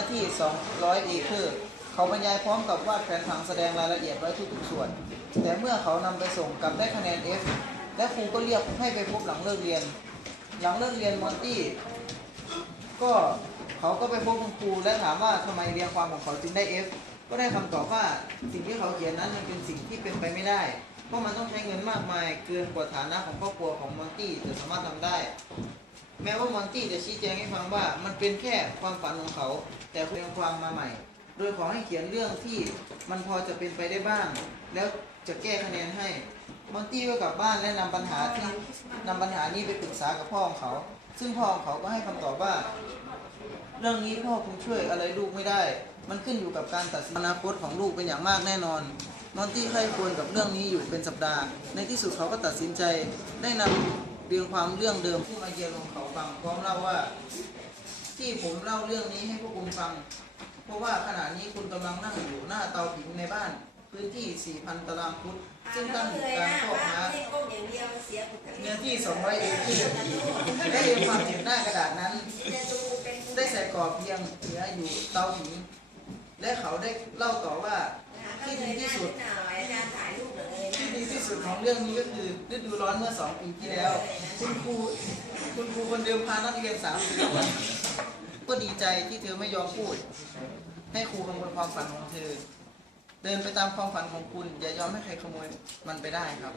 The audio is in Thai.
อที่ 200 เอเคอร์เขาบรรยายพร้อมกับวาดแผนผังแสดงรายละเอียดไว้ทุกๆส่วน แต่เมื่อเขานำไปส่งกลับได้คะแนน F และครูก็เรียกให้ไปพบหลังเลิกเรียน หลังเลิกเรียนมอนตี้ก็เขาก็ไปพบคุณครูและถามว่าทำไมเรียงความของเขาจึงได้ F ก็ได้คำตอบว่าสิ่งที่เขาเขียนนั้นมันเป็นสิ่งที่เป็นไปไม่ได้ เพราะมันต้องใช้เงินมากมายเกินกว่าฐานะของครอบครัวของมอนตี้จะสามารถทำได้ แม้ว่ามอนตี้จะชี้แจงให้ฟังว่ามันเป็นแค่ความฝันของเขา แต่เรียงความมาใหม่ โดยขอให้เขียนเรื่องที่มันพอจะเป็นไปได้บ้าง แล้วจะแก้คะแนนให้ มอนตี้ก็กลับบ้านและนำปัญหาที่นำปัญหานี้ไปปรึกษากับพ่อของเขา ซึ่งพ่อของเขาก็ให้คำตอบว่า เรื่องนี้พ่อคงช่วยอะไรลูกไม่ได้ มันขึ้นอยู่กับการตัดสินอนาคตของลูกเป็นอย่างมากแน่นอนมอนตี้ใคร่ควรกับเรื่องนี้อยู่เป็นสัปดาห์ ในที่สุดเขาก็ตัดสินใจได้นำ เรียงความเรื่องเดิมที่มาเยียนของเขาฟังพร้อมเล่าว่า ที่ผมเล่าเรื่องนี้ให้พวกคุณฟัง เพราะว่าขณะนี้คุณกำลังนั่งอยู่หน้าเตาผิงในบ้าน พื้นที่ 4,000 ตารางฟุต ซึ่งตั้งอยู่กลางคกม้าเนื้อที่ 200เอเคอร์ได้เรียงความเห็นหน้ากระดาษนั้น ได้ใส่กรอบเพียงเหลืออยู่เตาผิง และเขาได้เล่าต่อว่าที่ดีที่สุด ที่ดีที่ สุดของเรื่องนี้ก็คือฤดูร้อนเมื่อสองปีที่แล้ว คุณครูคุณครูคนเดิมพานักเรียนสามสิบคนก็ดีใจที่เธอไม่ยอมพูด ให้ครูขโมยความฝันของเธอ เดินไปตามความฝันของคุณ อย่ายอมให้ใครขโมยมันไปได้ครับ